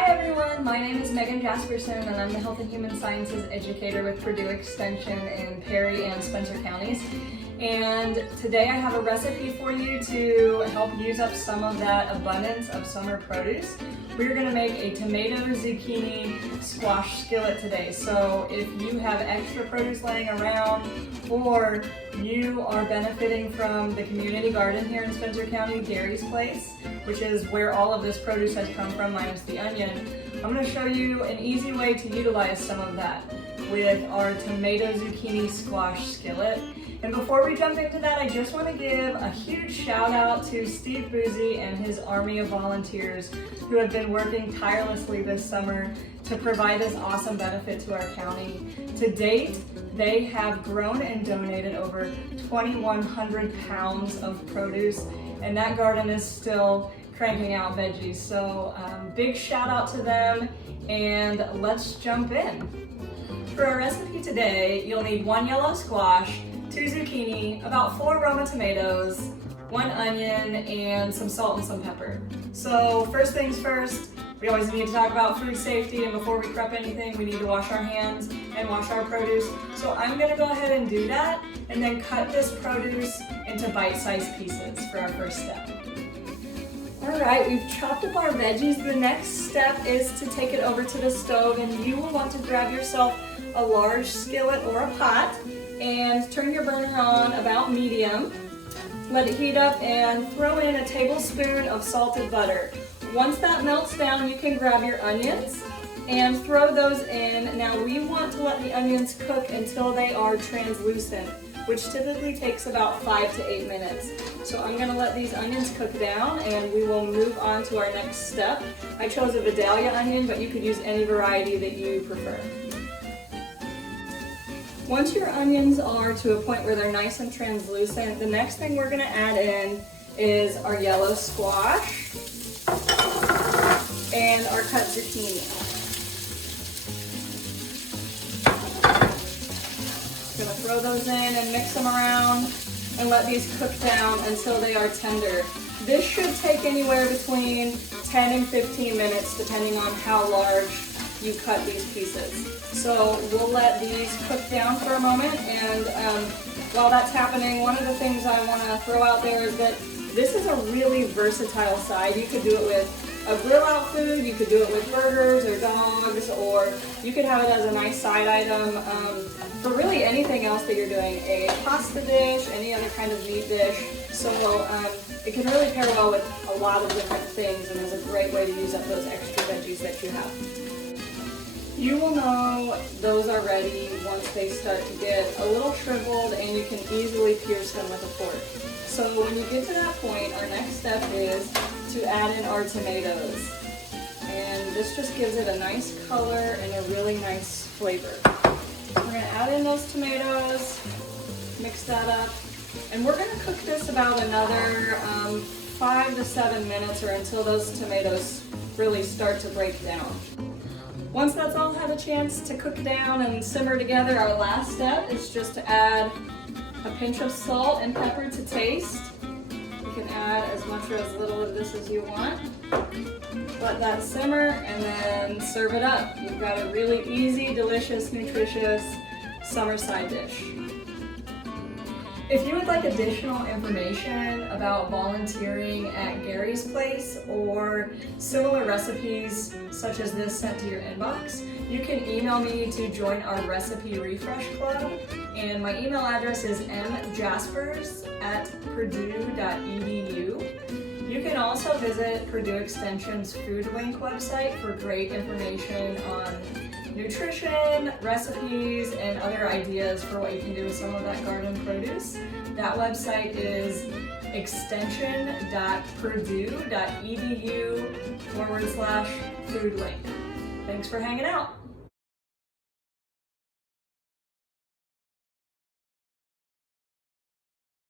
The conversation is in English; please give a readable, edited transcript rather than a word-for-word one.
Hi everyone, my name is Megan Jasperson and I'm the Health and Human Sciences educator with Purdue Extension in Perry and Spencer counties. And today I have a recipe for you to help use up some of that abundance of summer produce. We're going to make a tomato zucchini squash skillet today. So if you have extra produce laying around or you are benefiting from the community garden here in Spencer County, Gary's Place, which is where all of this produce has come from minus the onion, I'm going to show you an easy way to utilize some of that with our tomato zucchini squash skillet. And before we jump into that, I just want to give a huge shout out to Steve Boozy and his army of volunteers who have been working tirelessly this summer to provide this awesome benefit to our county. To date, they have grown and donated over 2,100 pounds of produce, and that garden is still cranking out veggies. So big shout out to them, and let's jump in. For our recipe today, you'll need 1 yellow squash, 2 zucchini, about 4 Roma tomatoes, 1 onion, and some salt and some pepper. So first things first, we always need to talk about food safety, and before we prep anything, we need to wash our hands and wash our produce. So I'm gonna go ahead and do that, and then cut this produce into bite-sized pieces for our first step. All right, we've chopped up our veggies. The next step is to take it over to the stove, and you will want to grab yourself a large skillet or a pot and turn your burner on about medium. Let it heat up and throw in a tablespoon of salted butter. Once that melts down, you can grab your onions and throw those in. Now we want to let the onions cook until they are translucent, which typically takes about 5 to 8 minutes. So I'm gonna let these onions cook down and we will move on to our next step. I chose a Vidalia onion, but you could use any variety that you prefer. Once your onions are to a point where they're nice and translucent, the next thing we're gonna add in is our yellow squash and our cut zucchini. Gonna throw those in and mix them around and let these cook down until they are tender. This should take anywhere between 10 and 15 minutes depending on how large you cut these pieces. So we'll let these cook down for a moment, and while that's happening, one of the things I want to throw out there is that this is a really versatile side. You could do it with a grill out food, you could do it with burgers or dogs, or you could have it as a nice side item for really anything else that you're doing, a pasta dish, any other kind of meat dish. So it can really pair well with a lot of different things and is a great way to use up those extra veggies that you have. You will know those are ready once they start to get a little shriveled and you can easily pierce them with a fork. So when you get to that point, our next step is to add in our tomatoes. And this just gives it a nice color and a really nice flavor. We're gonna add in those tomatoes, mix that up, and we're gonna cook this about another 5 to 7 minutes or until those tomatoes really start to break down. Once that's all had a chance to cook down and simmer together, our last step is just to add a pinch of salt and pepper to taste. You can add as much or as little of this as you want. Let that simmer and then serve it up. You've got a really easy, delicious, nutritious summer side dish. If you would like additional information about volunteering at Gary's Place or similar recipes such as this sent to your inbox, you can email me to join our Recipe Refresh Club, and my email address is mjaspers@purdue.edu. You can also visit Purdue Extension's Food Link website for great information on nutrition, recipes, and other ideas for what you can do with some of that garden produce. That website is extension.purdue.edu/foodlink. Thanks for hanging out.